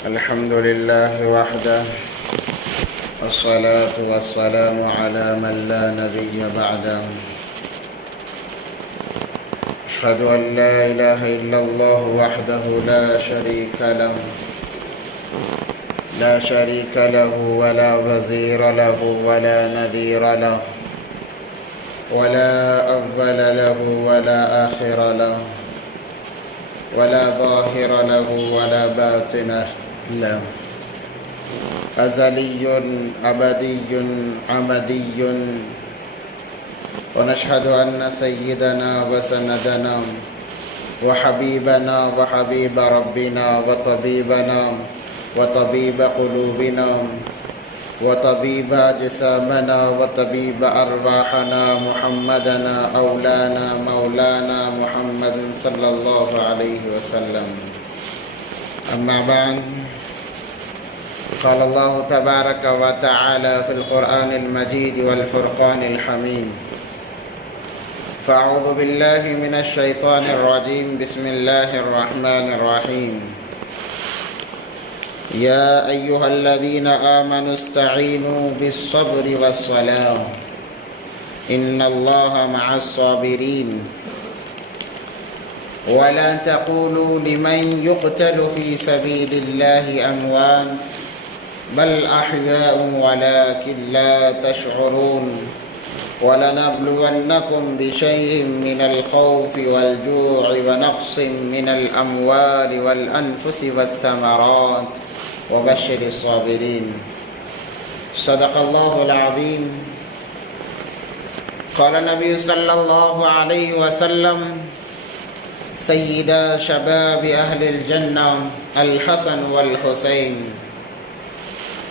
الحمد لله وحده، والصلاة والسلام على من لا نبي بعده. أشهد أن لا إله إلا الله وحده لا شريك له ولا وزير له ولا نذير له ولا أول له ولا آخر له ولا ظاهر له ولا باطن له، أزلي أبدي عمدي. ونشهد أن سيدنا وسندنا وحبيبنا وحبيب ربنا وطبيبنا وطبيب قلوبنا وطبيب أجسامنا وطبيب أرواحنا محمدنا أولانا مولانا محمد صلى الله عليه وسلم. أما بعد، قال الله تبارك وتعالى في القرآن المجيد والفرقان الحميد: فأعوذ بالله من الشيطان الرجيم، بسم الله الرحمن الرحيم. يا أيها الذين آمنوا استعينوا بالصبر والصلاة إن الله مع الصابرين ولا تقولوا لمن يقتل في سبيل الله أموات بل أحياء ولكن لا تشعرون. ولنبلونكم بشيء من الخوف والجوع ونقص من الأموال والأنفس والثمرات وبشر الصابرين. صدق الله العظيم. قال النبي صلى الله عليه وسلم: سيدا شباب أهل الجنة الحسن والحسين.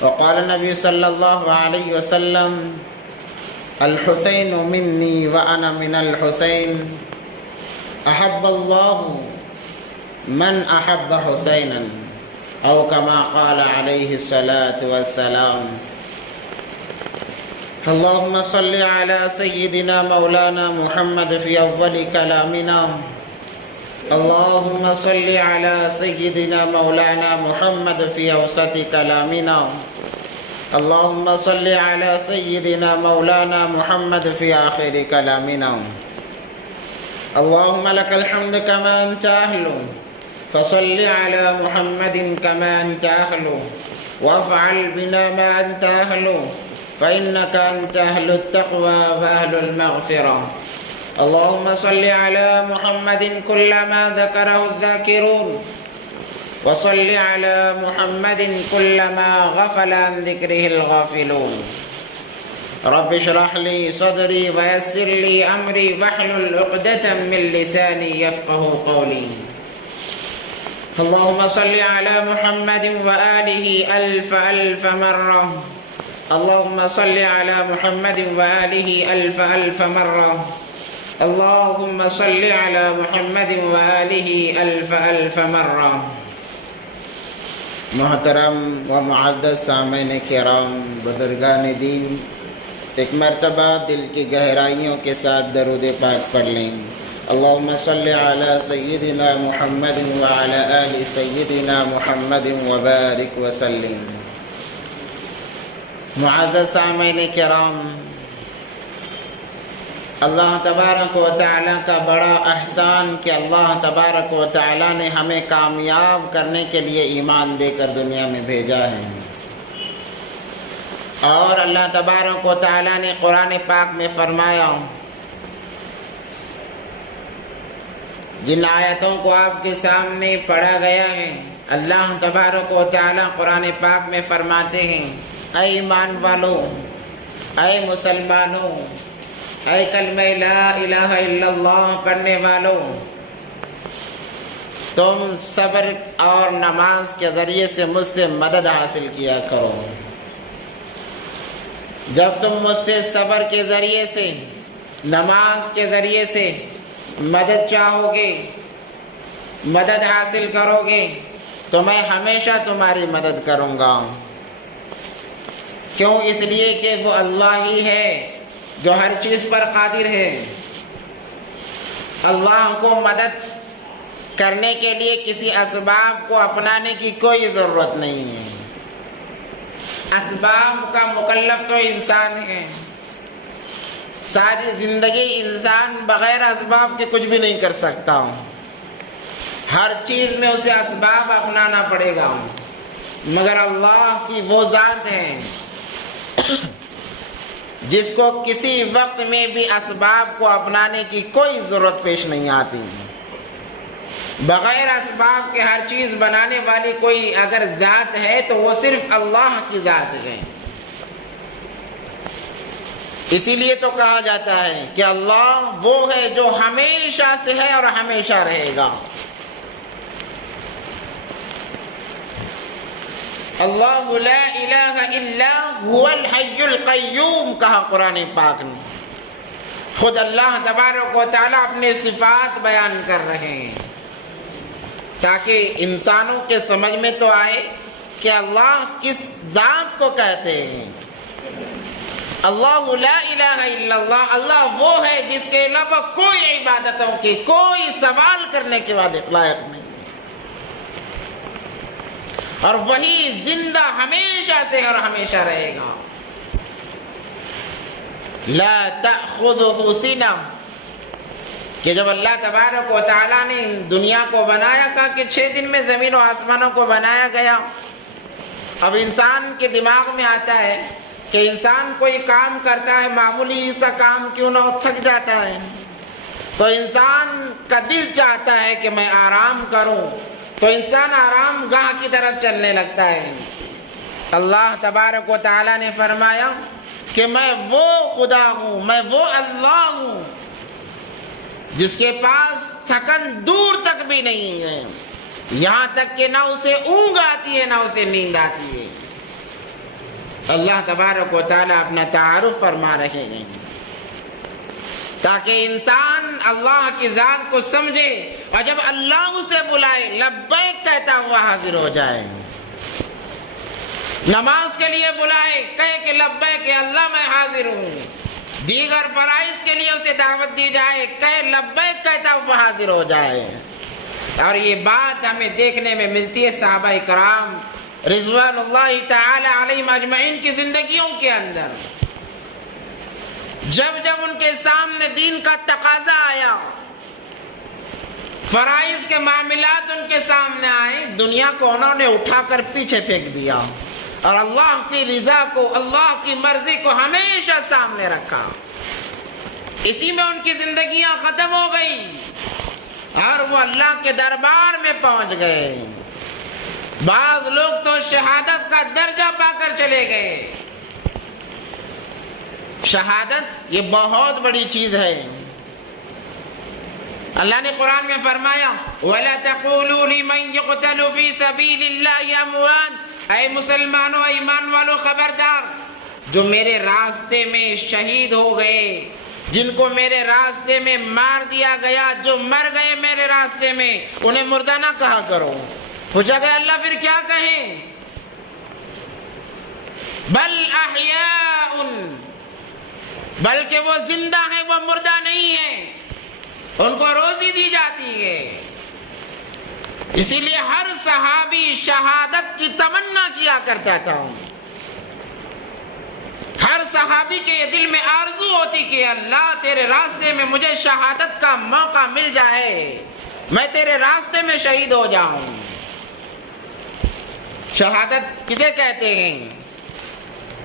وقال النبي صلى الله عليه وسلم: الحسين مني وأنا من الحسين، أحب الله من أحب حسينا، أو كما قال عليه الصلاة والسلام. اللهم صل على سيدنا مولانا محمد في أول كلامنا. اللهم صل على سيدنا مولانا محمد في أوسط كلامنا. اللهم صل على سيدنا مولانا محمد في آخر كلامنا. اللهم لك الحمد كما أنت أهله، فصل على محمد كما أنت أهله، وافعل بنا ما أنت أهله، فإنك أنت أهل التقوى وأهل المغفرة. اللهم صل على محمد كلما ذكره الذاكرون، وصل على محمد كلما غفل عن ذكره الغافلون. رب اشرح لي صدري ويسر لي أمري واحلل عقدة من لساني يفقه قولي. اللهم صل على محمد وآله ألف ألف مرة. اللهم صل على محمد وآله ألف ألف مرة. اللهم صل على محمد وآله ألف ألف مرة. محترم و معزز سامعین کرام، بزرگان دین، ایک مرتبہ دل کی گہرائیوں کے ساتھ درود پاک پڑھ لیں. اللہم صلی علی سیدنا محمد وعلی آل سیدنا محمد وبارک وسلم. معزز سامعین کرام، اللہ تبارک و تعالیٰ کا بڑا احسان کہ اللہ تبارک و تعالیٰ نے ہمیں کامیاب کرنے کے لیے ایمان دے کر دنیا میں بھیجا ہے. اور اللہ تبارک و تعالیٰ نے قرآن پاک میں فرمایا، جن آیتوں کو آپ کے سامنے پڑھا گیا ہے، اللہ تبارک و تعالیٰ قرآن پاک میں فرماتے ہیں: اے ایمان والو، اے مسلمانوں، اے کلمہ لا الہ الا اللہ پڑھنے والوں، تم صبر اور نماز کے ذریعے سے مجھ سے مدد حاصل کیا کرو. جب تم مجھ سے صبر کے ذریعے سے، نماز کے ذریعے سے مدد چاہو گے، مدد حاصل کرو گے، تو میں ہمیشہ تمہاری مدد کروں گا. کیوں؟ اس لیے کہ وہ اللہ ہی ہے جو ہر چیز پر قادر ہے. اللہ کو مدد کرنے کے لیے کسی اسباب کو اپنانے کی کوئی ضرورت نہیں ہے۔ اسباب کا مکلف تو انسان ہے، ساری زندگی انسان بغیر اسباب کے کچھ بھی نہیں کر سکتا ہوں، ہر چیز میں اسے اسباب اپنانا پڑے گا، مگر اللہ کی وہ ذات ہے جس کو کسی وقت میں بھی اسباب کو اپنانے کی کوئی ضرورت پیش نہیں آتی۔ بغیر اسباب کے ہر چیز بنانے والی کوئی اگر ذات ہے تو وہ صرف اللہ کی ذات ہے۔ اسی لیے تو کہا جاتا ہے کہ اللہ وہ ہے جو ہمیشہ سے ہے اور ہمیشہ رہے گا۔ اللہ لا الہ الا هو الحی القیوم کہا قرآن پاک نے۔ خود اللہ تبارک و تعالیٰ اپنے صفات بیان کر رہے ہیں تاکہ انسانوں کے سمجھ میں تو آئے کہ اللہ کس ذات کو کہتے ہیں۔ اللہ لا الہ الا اللہ، اللہ وہ ہے جس کے علاوہ کوئی عبادتوں کی، کوئی سوال کرنے کے بعد لائق نہیں، اور وہی زندہ ہمیشہ سے اور ہمیشہ رہے گا۔ لا تأخذہ سنہ، کہ جب اللہ تبارک و تعالیٰ نے دنیا کو بنایا، کہا کہ 6 دن میں زمین و آسمانوں کو بنایا گیا۔ اب انسان کے دماغ میں آتا ہے کہ انسان کوئی کام کرتا ہے، معمولی سا کام کیوں نہ ہو، تھک جاتا ہے، تو انسان کا دل چاہتا ہے کہ میں آرام کروں، تو انسان آرام گاہ کی طرف چلنے لگتا ہے۔ اللہ تبارک و تعالیٰ نے فرمایا کہ میں وہ خدا ہوں، میں وہ اللہ ہوں جس کے پاس تھکن دور تک بھی نہیں ہے، یہاں تک کہ نہ اسے اونگ آتی ہے نہ اسے نیند آتی ہے۔ اللہ تبارک و تعالیٰ اپنا تعارف فرما رہے ہیں تاکہ انسان اللہ کی ذات کو سمجھے، اور جب اللہ اسے بلائے لبیک کہتا ہوا حاضر ہو جائے۔ نماز کے لیے بلائے، کہے کہ لبیک اللہ میں حاضر ہوں۔ دیگر فرائض کے لیے اسے دعوت دی جائے، کہے لبیک کہتا ہوا حاضر ہو جائے۔ اور یہ بات ہمیں دیکھنے میں ملتی ہے صحابہ کرام رضوان اللہ تعالی علیہم اجمعین کی زندگیوں کے اندر۔ جب جب ان کے سامنے دین کا تقاضا آیا، فرائض کے معاملات ان کے سامنے آئے، دنیا کو انہوں نے اٹھا کر پیچھے پھینک دیا اور اللہ کی رضا کو، اللہ کی مرضی کو ہمیشہ سامنے رکھا۔ اسی میں ان کی زندگیاں ختم ہو گئی اور وہ اللہ کے دربار میں پہنچ گئے۔ بعض لوگ تو شہادت کا درجہ پا کر چلے گئے۔ شہادت یہ بہت بڑی چیز ہے۔ اللہ نے قرآن میں فرمایا وَلَا تَقُولُوا لِمَنْ يُقْتَلُ فِي سَبِيلِ اللَّهِ أَمْوَاتٌ، اے مسلمانوں، ایمان والو خبردار، جو میرے راستے میں شہید ہو گئے، جن کو میرے راستے میں مار دیا گیا، جو مر گئے میرے راستے میں، انہیں مردہ نہ کہا کرو۔ پوچھا گیا اللہ پھر کیا کہیں؟ بل احیاء، بلکہ وہ زندہ ہیں، وہ مردہ نہیں ہیں، ان کو روزی دی جاتی ہے۔ اسی لیے ہر صحابی شہادت کی تمنا کیا کرتا تھا۔ ہر صحابی کے دل میں آرزو ہوتی کہ اللہ تیرے راستے میں مجھے شہادت کا موقع مل جائے، میں تیرے راستے میں شہید ہو جاؤں۔ شہادت کسے کہتے ہیں؟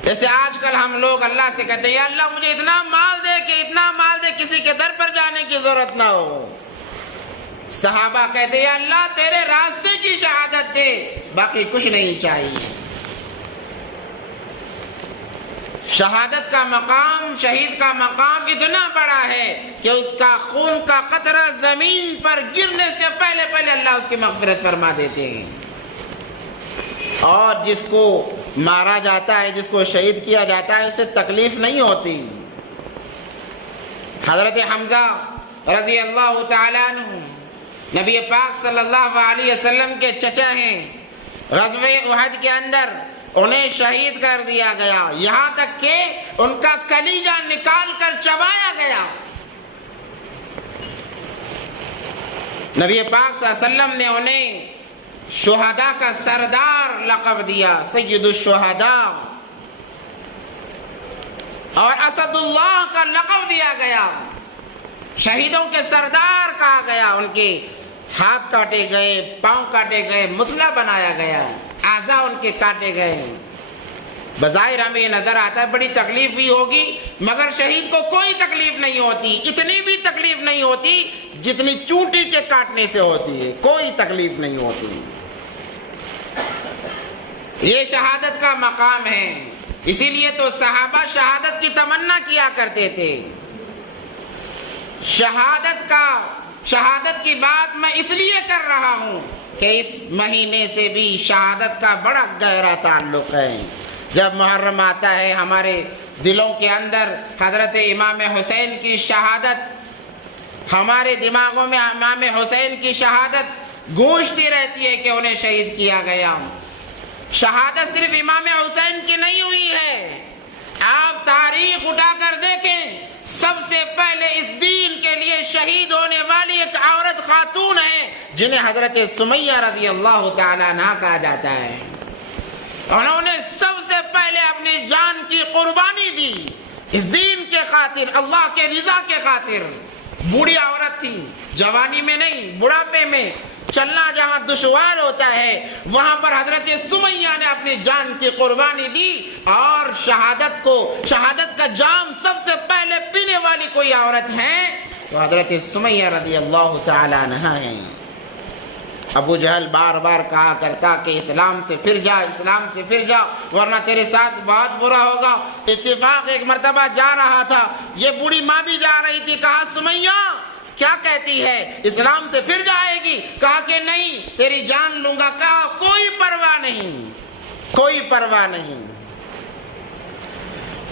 جیسے آج کل ہم لوگ اللہ سے کہتے ہیں یا اللہ مجھے اتنا مال دے کہ اتنا مال دے کسی کے در پر جانے کی ضرورت نہ ہو۔ صحابہ کہتے ہیں یا اللہ تیرے راستے کی شہادت دے، باقی کچھ نہیں چاہیے۔ شہادت کا مقام، شہید کا مقام اتنا بڑا ہے کہ اس کا خون کا قطرہ زمین پر گرنے سے پہلے پہلے اللہ اس کی مغفرت فرما دیتے ہیں۔ اور جس کو مارا جاتا ہے، جس کو شہید کیا جاتا ہے، اسے تکلیف نہیں ہوتی۔ حضرت حمزہ رضی اللہ تعالیٰ عنہ نبی پاک صلی اللہ علیہ وسلم کے چچا ہیں۔ غزوہ احد کے اندر انہیں شہید کر دیا گیا، یہاں تک کہ ان کا کلیجہ نکال کر چبایا گیا۔ نبی پاک صلی اللہ علیہ وسلم نے انہیں شہداء کا سردار لقب دیا، سید الشہداء، اور اسد اللہ کا لقب دیا گیا، شہیدوں کے سردار کہا گیا۔ ان کے ہاتھ کاٹے گئے، پاؤں کاٹے گئے، مسلح بنایا گیا، اعضاء ان کے کاٹے گئے۔ بظاہر ہمیں یہ نظر آتا ہے بڑی تکلیف بھی ہوگی، مگر شہید کو کوئی تکلیف نہیں ہوتی، اتنی بھی تکلیف نہیں ہوتی جتنی چونٹی کے کاٹنے سے ہوتی ہے، کوئی تکلیف نہیں ہوتی۔ یہ شہادت کا مقام ہے، اسی لیے تو صحابہ شہادت کی تمنا کیا کرتے تھے۔ شہادت کی بات میں اس لیے کر رہا ہوں کہ اس مہینے سے بھی شہادت کا بڑا گہرا تعلق ہے۔ جب محرم آتا ہے ہمارے دلوں کے اندر حضرت امام حسین کی شہادت، ہمارے دماغوں میں امام حسین کی شہادت گونجتی رہتی ہے کہ انہیں شہید کیا گیا۔ شہادت صرف امام حسین کی نہیں ہوئی ہے، آپ تاریخ اٹھا کر دیکھیں، سب سے پہلے اس دین کے لیے شہید ہونے والی ایک عورت خاتون ہے جنہیں حضرت سمیہ رضی اللہ تعالیٰ عنہ کہا جاتا ہے۔ انہوں نے سب سے پہلے اپنی جان کی قربانی دی اس دین کے خاطر، اللہ کے رضا کے خاطر۔ بوڑھی عورت تھی، جوانی میں نہیں، بڑھاپے میں، چلنا جہاں دشوار ہوتا ہے وہاں پر حضرت سمیہ نے اپنی جان کی قربانی دی، اور شہادت کا جام سب سے پہلے پینے والی کوئی عورت ہے تو حضرت سمیہ رضی اللہ تعالی عنہا ہے۔ ابو جہل بار بار کہا کرتا کہ اسلام سے پھر جا، اسلام سے پھر جا، ورنہ تیرے ساتھ بہت برا ہوگا۔ اتفاق ایک مرتبہ جا رہا تھا، یہ بوڑھی ماں بھی جا رہی تھی، کہا سمیہ کیا کہتی ہے، اسلام سے پھر جائے گی؟ کہا کہ نہیں، تیری جان لوں گا۔ کہا کوئی پرواہ نہیں، کوئی پرواہ نہیں۔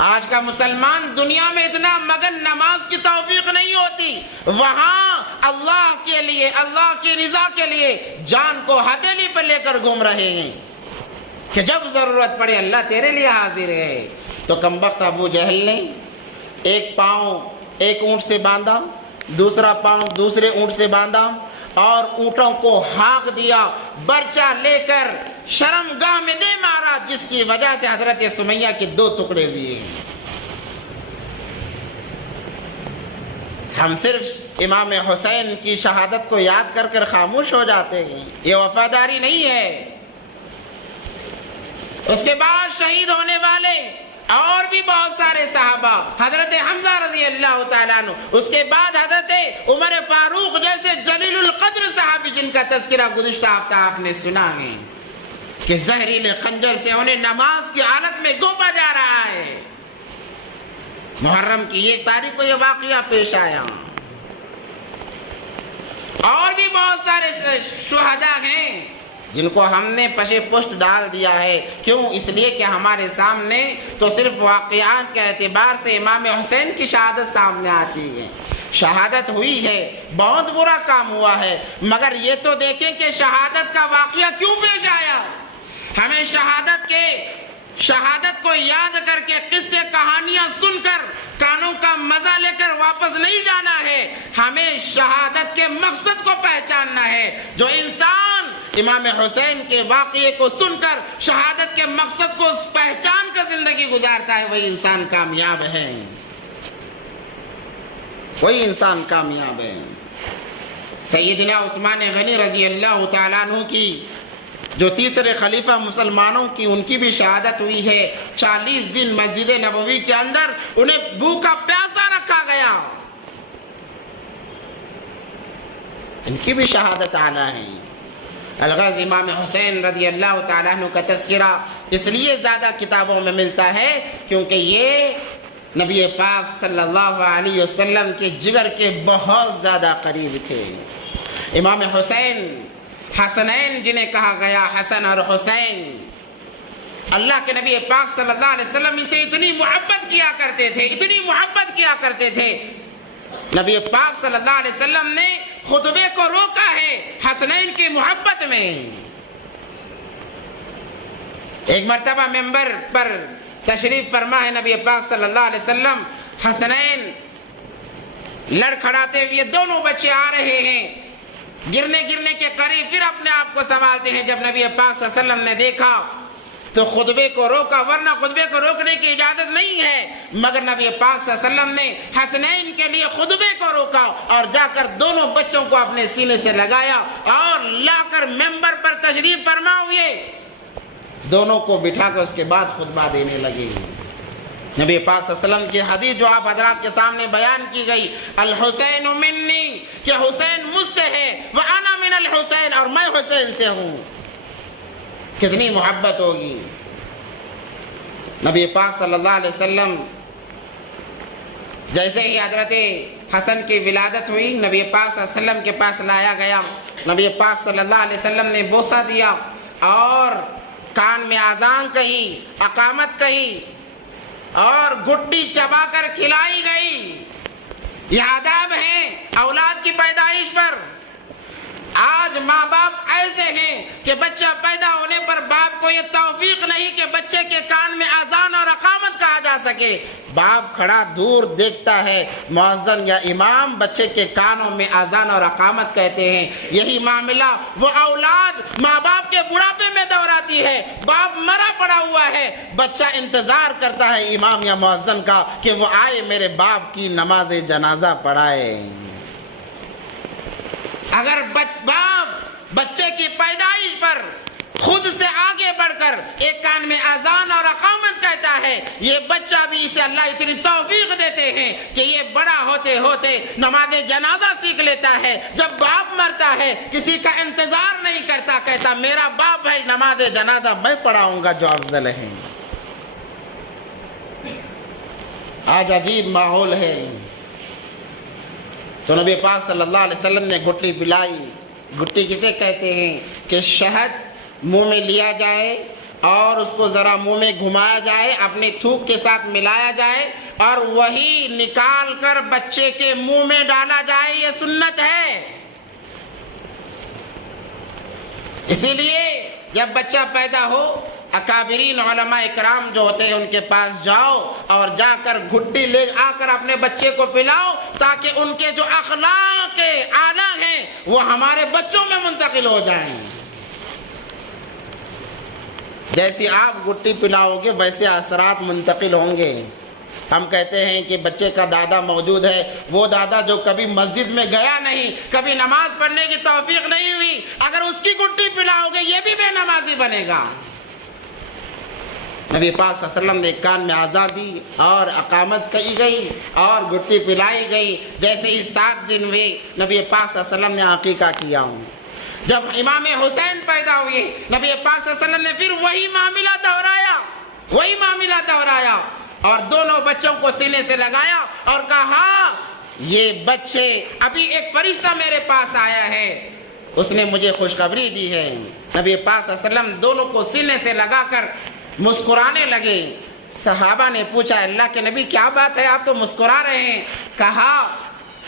آج کا مسلمان دنیا میں اتنا مگن نماز کی توفیق نہیں ہوتی، وہاں اللہ کے لیے، اللہ کی رضا کے لیے جان کو ہتھیلی پہ لے کر گھوم رہے ہیں کہ جب ضرورت پڑے اللہ تیرے لیے حاضر ہے۔ تو کمبخت ابو جہل نے ایک پاؤں ایک اونٹ سے باندھا، دوسرا پاؤں دوسرے اونٹ سے باندھا، اور اونٹوں کو ہانک دیا، برچہ لے کر شرمگاہ میں دے مارا، جس کی وجہ سے حضرت سمیہ کے 2 ٹکڑے ہوئے ہیں۔ ہم صرف امام حسین کی شہادت کو یاد کر کر خاموش ہو جاتے ہیں، یہ وفاداری نہیں ہے۔ اس کے بعد شہید ہونے والے اور بھی بہت سارے صحابہ، حضرت حمزہ رضی اللہ تعالیٰ عنہ، اس کے بعد حضرت عمر فاروق جیسے جلیل القدر صحابی جن کا تذکرہ گزشتہ ہفتہ آپ نے سنا ہے کہ زہریلے خنجر سے انہیں نماز کی حالت میں گھونپا جا رہا ہے۔ محرم کی 1 تاریخ کو یہ واقعہ پیش آیا۔ اور بھی بہت سارے شہداء ہیں جن کو ہم نے پشے پشت ڈال دیا ہے۔ کیوں؟ اس لیے کہ ہمارے سامنے تو صرف واقعات کے اعتبار سے امام حسین کی شہادت سامنے آتی ہے۔ شہادت ہوئی ہے، بہت برا کام ہوا ہے، مگر یہ تو دیکھیں کہ شہادت کا واقعہ کیوں پیش آیا۔ ہمیں شہادت کو یاد کر کے قصے کہانیاں سن کر کانوں کا مزہ لے کر واپس نہیں جانا ہے، ہمیں شہادت کے مقصد کو پہچاننا ہے۔ جو انسان امام حسین کے واقعے کو سن کر شہادت کے مقصد کو پہچان کر زندگی گزارتا ہے، وہی انسان کامیاب ہے، وہی انسان کامیاب ہے۔ سیدنا عثمان غنی رضی اللہ تعالیٰ عنہ کی جو 3رے خلیفہ مسلمانوں کی، ان کی بھی شہادت ہوئی ہے۔ 40 دن مسجد نبوی کے اندر انہیں بھوکا پیاسا رکھا گیا، ان کی بھی شہادت اعلیٰ ہے۔ الغاز امام حسین رضی اللہ تعالیٰ عنہ کا تذکرہ اس لیے زیادہ کتابوں میں ملتا ہے کیونکہ یہ نبی پاک صلی اللہ علیہ وسلم کے جگر کے بہت زیادہ قریب تھے۔ امام حسین، حسنین جنہیں کہا گیا، حسن اور حسین، اللہ کے نبی پاک صلی اللہ علیہ وسلم ان سے اتنی محبت کیا کرتے تھے، اتنی محبت کیا کرتے تھے، نبی پاک صلی اللہ علیہ وسلم نے خطبے کو روکا ہے حسنین کی محبت میں۔ ایک مرتبہ ممبر پر تشریف فرما ہے نبی پاک صلی اللہ علیہ وسلم، حسنین لڑکھڑاتے ہوئے دونوں بچے آ رہے ہیں، گرنے کے قریب پھر اپنے آپ کو سنبھالتے ہیں. جب نبی پاک صلی اللہ علیہ وسلم نے دیکھا تو خطبے کو روکا، ورنہ خطبے کو روکنے کی اجازت نہیں ہے، مگر نبی پاک صلی اللہ علیہ وسلم نے حسنین کے لیے خطبے کو روکا اور جا کر دونوں بچوں کو اپنے سینے سے لگایا اور لا کر ممبر پر تشریف فرما ہوئے دونوں کو بٹھا کر اس کے بعد خطبہ دینے لگے. نبی پاک صلی اللہ علیہ وسلم کی حدیث جو آپ حضرات کے سامنے بیان کی گئی، الحسین منی، کہ حسین مجھ سے ہے، وَأَنَا مِنَ الْحُسَيْنِ، اور میں حسین سے ہوں. کتنی محبت ہوگی. نبی پاک صلی اللہ علیہ وسلم جیسے ہی حضرت حسن کی ولادت ہوئی، نبی پاک صلی اللہ علیہ وسلم کے پاس لایا گیا. نبی پاک صلی اللہ علیہ وسلم نے بوسہ دیا اور کان میں اذان کہی، اقامت کہی اور گھٹی چبا کر کھلائی گئی. یہ آداب ہیں اولاد کی پیدائش پر. آج ماں باپ ایسے ہیں کہ بچہ پیدا ہونے پر باپ کو یہ توفیق نہیں کہ بچے کے کان میں اذان اور اقامت کہا جا سکے. باپ کھڑا دور دیکھتا ہے، مؤذن یا امام بچے کے کانوں میں اذان اور اقامت کہتے ہیں. یہی معاملہ وہ اولاد ماں باپ کے بڑھاپے میں دہراتی ہے. باپ مرا پڑا ہوا ہے، بچہ انتظار کرتا ہے امام یا مؤذن کا کہ وہ آئے میرے باپ کی نماز جنازہ پڑھائے. اگر باپ بچے کی پیدائش پر خود سے آگے بڑھ کر ایک کان میں اذان اور اقامت کہتا ہے، یہ بچہ بھی اسے اللہ اتنی توفیق دیتے ہیں کہ یہ بڑا ہوتے ہوتے نماز جنازہ سیکھ لیتا ہے. جب باپ مرتا ہے کسی کا انتظار نہیں کرتا، کہتا میرا باپ ہے، نماز جنازہ میں پڑھاؤں گا جو افضل ہے. آج عجیب ماحول ہے. تو نبی پاک صلی اللہ علیہ وسلم نے گھٹی پلائی. گھٹی کسے کہتے ہیں کہ شہد منہ میں لیا جائے اور اس کو ذرا منہ میں گھمایا جائے، اپنی تھوک کے ساتھ ملایا جائے اور وہی نکال کر بچے کے منہ میں ڈالا جائے. یہ سنت ہے. اسی لیے جب بچہ پیدا ہو اکابرین علماء اکرام جو ہوتے ہیں ان کے پاس جاؤ اور جا کر گھٹی لے آ کر اپنے بچے کو پلاؤ تاکہ ان کے جو اخلاق اعلیٰ ہیں وہ ہمارے بچوں میں منتقل ہو جائیں. جیسی آپ گھٹی پلاؤ گے ویسے اثرات منتقل ہوں گے. ہم کہتے ہیں کہ بچے کا دادا موجود ہے، وہ دادا جو کبھی مسجد میں گیا نہیں، کبھی نماز پڑھنے کی توفیق نہیں ہوئی، اگر اس کی گھٹی پلاؤ گے یہ بھی بے نمازی بنے گا. نبی پاک صلی اللہ علیہ وسلم نے کان میں اذان دی اور اقامت کہی گئی اور گھٹی پلائی گئی. جیسے ہی 7 دن ہوئے نبی پاک صلی اللہ علیہ وسلم نے عقیقہ کیا. جب امام حسین پیدا ہوئے نبی پاک صلی اللہ علیہ وسلم نے پھر وہی معاملہ دہرایا اور دونوں بچوں کو سینے سے لگایا اور کہا یہ بچے، ابھی ایک فرشتہ میرے پاس آیا ہے، اس نے مجھے خوشخبری دی ہے. نبی پاک صلی اللہ علیہ وسلم دونوں کو سینے سے لگا کر مسکرانے لگے. صحابہ نے پوچھا اللہ کے نبی کیا بات ہے، آپ تو مسکرا رہے ہیں؟ کہا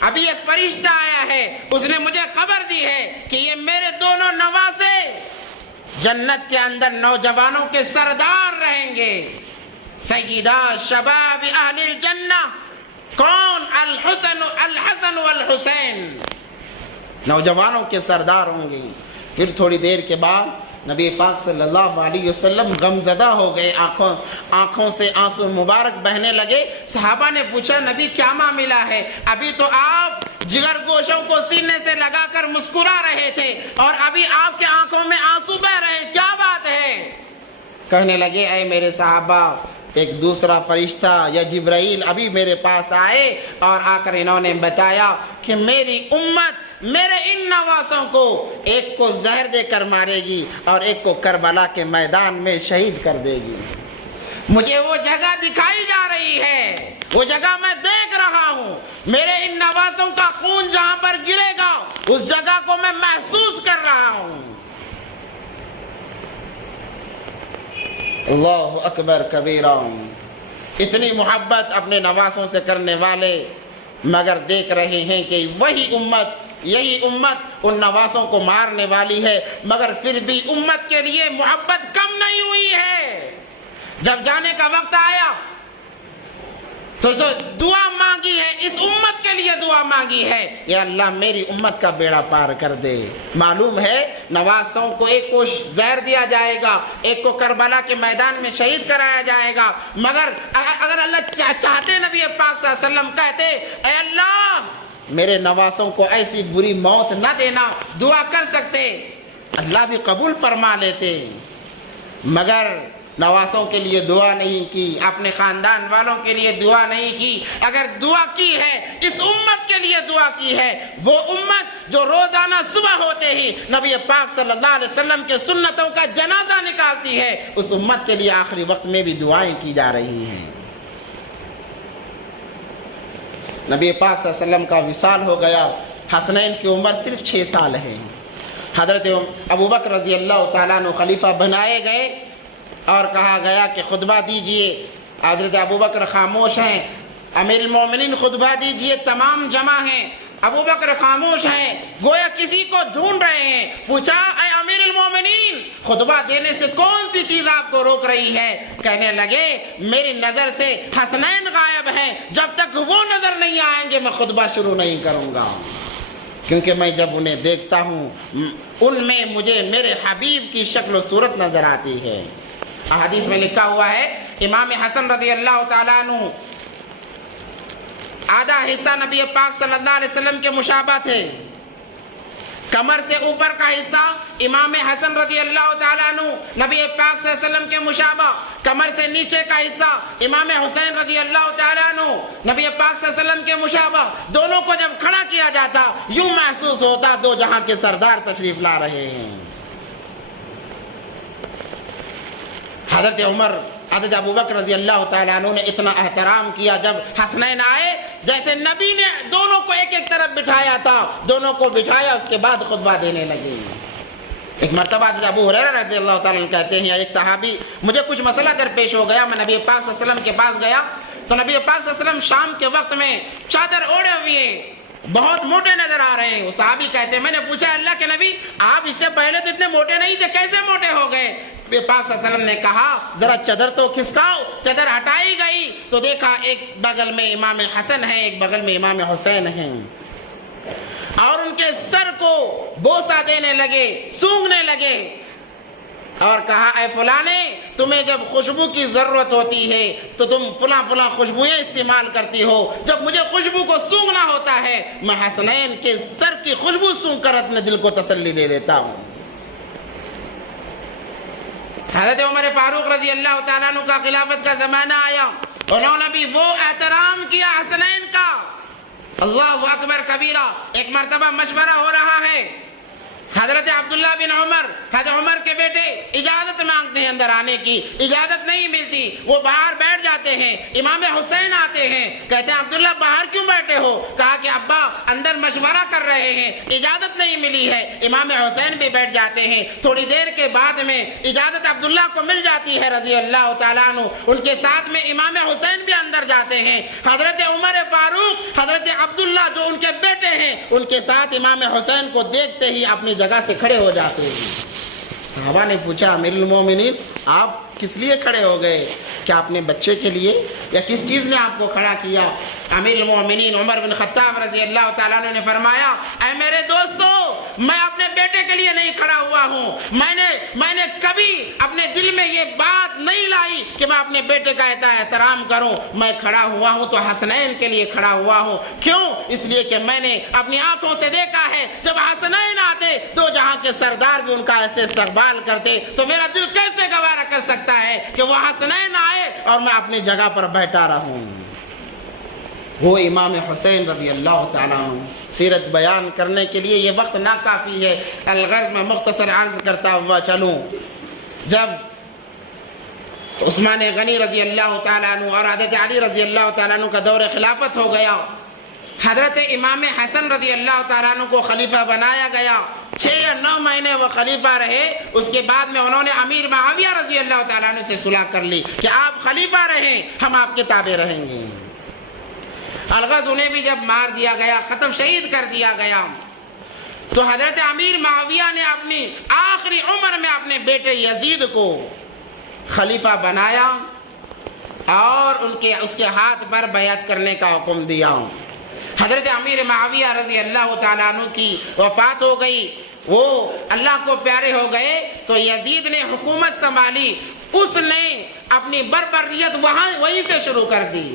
ابھی ایک فرشتہ آیا ہے، اس نے مجھے خبر دی ہے کہ یہ میرے دونوں نواسے جنت کے اندر نوجوانوں کے سردار رہیں گے. سیدہ شباب اہل الجنہ کون؟ الحسن والحسین، نوجوانوں کے سردار ہوں گے. پھر تھوڑی دیر کے بعد نبی پاک صلی اللہ علیہ وسلم غمزدہ ہو گئے، آنکھوں سے آنسو مبارک بہنے لگے. صحابہ نے پوچھا نبی کیا معاملہ ہے؟ ابھی تو آپ جگر گوشوں کو سینے سے لگا کر مسکرا رہے تھے اور ابھی آپ کے آنکھوں میں آنسو بہ رہے ہیں، کیا بات ہے؟ کہنے لگے اے میرے صحابہ، ایک دوسرا فرشتہ یا جبرائیل ابھی میرے پاس آئے اور آ کر انہوں نے بتایا کہ میری امت میرے ان نواسوں کو ایک کو زہر دے کر مارے گی اور ایک کو کربلا کے میدان میں شہید کر دے گی. مجھے وہ جگہ دکھائی جا رہی ہے، وہ جگہ میں دیکھ رہا ہوں. میرے ان نواسوں کا خون جہاں پر گرے گا اس جگہ کو میں محسوس کر رہا ہوں. اللہ اکبر کبیرہ. اتنی محبت اپنے نواسوں سے کرنے والے مگر دیکھ رہے ہیں کہ یہی امت ان نواسوں کو مارنے والی ہے، مگر پھر بھی امت کے لیے محبت کم نہیں ہوئی ہے. جب جانے کا وقت آیا تو دعا مانگی ہے، اس امت کے لیے دعا مانگی ہے، یا اللہ میری امت کا بیڑا پار کر دے۔ معلوم ہے نواسوں کو ایک کو زہر دیا جائے گا، ایک کو کربلا کے میدان میں شہید کرایا جائے گا، مگر اگر اللہ چاہتے نبی پاک صلی اللہ علیہ وسلم کہتے اے اللہ میرے نواسوں کو ایسی بری موت نہ دینا، دعا کر سکتے، اللہ بھی قبول فرما لیتے، مگر نواسوں کے لیے دعا نہیں کی، اپنے خاندان والوں کے لیے دعا نہیں کی۔ اگر دعا کی ہے اس امت کے لیے دعا کی ہے، وہ امت جو روزانہ صبح ہوتے ہی نبی پاک صلی اللہ علیہ وسلم کے سنتوں کا جنازہ نکالتی ہے، اس امت کے لیے آخری وقت میں بھی دعائیں کی جا رہی ہیں۔ نبی پاک صلی اللہ علیہ وسلم کا وصال ہو گیا، حسنین کی عمر صرف 6 سال ہے۔ حضرت ابوبکر رضی اللہ تعالیٰ عنہ خلیفہ بنائے گئے اور کہا گیا کہ خطبہ دیجئے۔ حضرت ابوبکر خاموش ہیں، امیر المومنین خطبہ دیجئے، تمام جمع ہیں، ابوبکر خاموش ہیں، گویا کسی کو ڈھونڈ رہے ہیں۔ پوچھا اے امیر المومنین خطبہ دینے سے کون سی چیز آپ کو روک رہی ہے؟ کہنے لگے میری نظر سے حسنین غائب ہیں، جب تک وہ نظر نہیں آئیں گے میں خطبہ شروع نہیں کروں گا، کیونکہ میں جب انہیں دیکھتا ہوں ان میں مجھے میرے حبیب کی شکل و صورت نظر آتی ہے۔ احادیث میں لکھا ہوا ہے امام حسن رضی اللہ تعالیٰ عنہ آدھا حصہ نبی پاک صلی اللہ علیہ وسلم کے مشابہ تھے، کمر سے اوپر کا حصہ امام حسن رضی اللہ تعالیٰ عنہ نبی پاک صلی اللہ علیہ وسلم کے مشابہ، کمر سے نیچے کا حصہ امام حسین رضی اللہ تعالیٰ عنہ نبی پاک صلی اللہ علیہ وسلم کے مشابہ۔ دونوں کو جب کھڑا کیا جاتا یوں محسوس ہوتا دو جہاں کے سردار تشریف لا رہے ہیں۔ حضرت عمر حضرت ابوبکر رضی اللہ تعالیٰ عنہ نے اتنا احترام کیا، جب حسنین آئے جیسے نبی نے دونوں کو ایک ایک طرف بٹھایا تھا، دونوں کو بٹھایا، اس کے بعد خطبہ دینے لگے۔ ایک مرتبہ حضرت ابو ہریرہ رضی اللہ تعالیٰ عنہ کہتے ہیں ایک صحابی مجھے کچھ مسئلہ درپیش ہو گیا، میں نبی پاک صلی اللہ علیہ وسلم کے پاس گیا تو نبی پاک صلی اللہ علیہ وسلم شام کے وقت میں چادر اوڑے ہوئے بہت موٹے نظر آ رہے ہیں۔ وہ صحابی کہتے ہیں میں نے پوچھا اللہ کے نبی آپ اس سے پہلے تو اتنے موٹے نہیں تھے، کیسے موٹے ہو گئے؟ نبی پاک صلی اللہ علیہ وسلم نے کہا ذرا چادر تو کھسکاؤ۔ چادر ہٹائی گئی تو دیکھا ایک بغل میں امام حسن ہیں، ایک بغل میں امام حسین ہیں، اور ان کے سر کو بوسہ دینے لگے، سونگھنے لگے، اور کہا اے فلانے تمہیں جب خوشبو کی ضرورت ہوتی ہے تو تم فلاں فلاں خوشبوئیں استعمال کرتی ہو، جب مجھے خوشبو کو سونگھنا ہوتا ہے میں حسنین کے سر کی خوشبو سونگھ کر اپنے دل کو تسلی دے دیتا ہوں۔ حضرت عمر فاروق رضی اللہ تعالیٰ عنہ کا خلافت کا زمانہ آیا، انہوں نے بھی وہ احترام کیا حسنین کا، اللہ اکبر کبیرہ۔ ایک مرتبہ مشورہ ہو رہا ہے، حضرت عبداللہ بن عمر حضرت عمر کے بیٹے اجازت مانگتے ہیں اندر آنے کی، اجازت نہیں ملتی، وہ باہر بیٹھ جاتے ہیں، امام حسین آتے ہیں، کہتے ہیں عبداللہ باہر کیوں بیٹھے ہو؟ کہا کہ ابا اندر مشورہ کر رہے ہیں، اجازت نہیں ملی ہے۔ امام حسین بھی بیٹھ جاتے ہیں، تھوڑی دیر کے بعد میں اجازت عبداللہ کو مل جاتی ہے رضی اللہ تعالیٰ عنہ، ان کے ساتھ میں امام حسین بھی اندر جاتے ہیں۔ حضرت عمر فاروق حضرت عبداللہ جو ان کے بیٹے ہیں ان کے ساتھ امام حسین کو دیکھتے ہی اپنی جگہ سے کھڑے ہو جاتے ہیں۔ صحابہ نے پوچھا امیر المومنین آپ کس لیے کھڑے ہو گئے؟ کیا اپنے بچے کے لیے یا کس چیز نے آپ کو کھڑا کیا؟ امیر المومنین عمر بن خطاب رضی اللہ تعالیٰ عنہ نے فرمایا اے میرے دوستو میں اپنے بیٹے کے لیے نہیں کھڑا ہوا ہوں، میں نے کبھی اپنے دل میں یہ بات نہیں لائی کہ میں اپنے بیٹے کا احترام کروں، میں کھڑا ہوا ہوں تو حسنین کے لیے کھڑا ہوا ہوں۔ کیوں؟ اس لیے کہ میں نے اپنی آنکھوں سے دیکھا ہے جب حسنین آتے دو جہاں کے سردار بھی ان کا ایسے استقبال کرتے، تو میرا دل کیسے گوارا کر سکتا ہے کہ وہ حسنین آئے اور میں اپنی جگہ پر بیٹھا رہوں۔ وہ امام حسین رضی اللہ تعالیٰ عنہ سیرت بیان کرنے کے لیے یہ وقت ناکافی ہے، الغرض میں مختصر عرض کرتا ہوا چلوں۔ جب عثمان غنی رضی اللہ تعالیٰ عنہ اور حضرت علی رضی اللہ تعالیٰ عنہ کا دور خلافت ہو گیا، حضرت امام حسن رضی اللہ تعالیٰ عنہ کو خلیفہ بنایا گیا، 6 یا 9 مہینے وہ خلیفہ رہے، اس کے بعد میں انہوں نے امیر معاویہ رضی اللہ تعالیٰ عنہ سے صلح کر لی کہ آپ خلیفہ رہیں، ہم آپ کے تابع رہیں گے۔ الغرض انہیں بھی جب مار دیا گیا، ختم شہید کر دیا گیا، تو حضرت امیر معاویہ نے اپنی آخری عمر میں اپنے بیٹے یزید کو خلیفہ بنایا، اور اس کے ہاتھ پر بیعت کرنے کا حکم دیا۔ حضرت امیر معاویہ رضی اللہ تعالیٰ عنہ کی وفات ہو گئی، وہ اللہ کو پیارے ہو گئے، تو یزید نے حکومت سنبھالی، اس نے اپنی بربریت وہیں سے شروع کر دی۔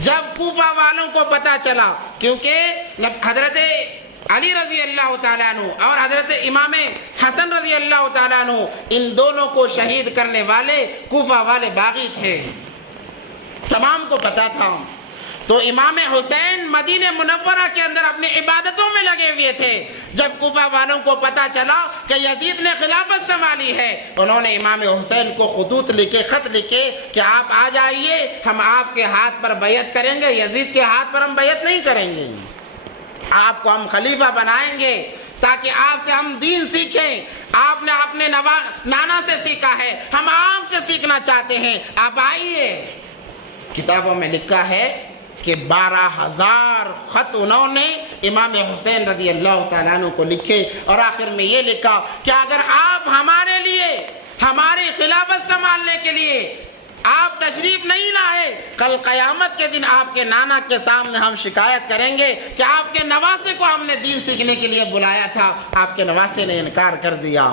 جب کوفہ والوں کو پتہ چلا، کیونکہ حضرت علی رضی اللہ تعالیٰ عنہ اور حضرت امام حسن رضی اللہ تعالیٰ عنہ، ان دونوں کو شہید کرنے والے کوفہ والے باغی تھے، تمام کو پتہ تھا۔ تو امام حسین مدینہ منورہ کے اندر اپنی عبادتوں میں لگے ہوئے تھے۔ جب کوفہ والوں کو پتہ چلا کہ یزید نے خلافت سنبھالی ہے، انہوں نے امام حسین کو خط لکھے کہ آپ آ جائیے، ہم آپ کے ہاتھ پر بیعت کریں گے، یزید کے ہاتھ پر ہم بیعت نہیں کریں گے، آپ کو ہم خلیفہ بنائیں گے تاکہ آپ سے ہم دین سیکھیں۔ آپ نے اپنے نانا سے سیکھا ہے، ہم آپ سے سیکھنا چاہتے ہیں، آپ آئیے۔ کتابوں میں لکھا ہے کہ 12,000 خط انہوں نے امام حسین رضی اللہ تعالیٰ عنہ کو لکھے، اور آخر میں یہ لکھا کہ اگر آپ ہمارے لیے، ہماری خلافت سنبھالنے کے لیے آپ تشریف نہیں لائے، کل قیامت کے دن آپ کے نانا کے سامنے ہم شکایت کریں گے کہ آپ کے نواسے کو ہم نے دین سیکھنے کے لیے بلایا تھا، آپ کے نواسے نے انکار کر دیا۔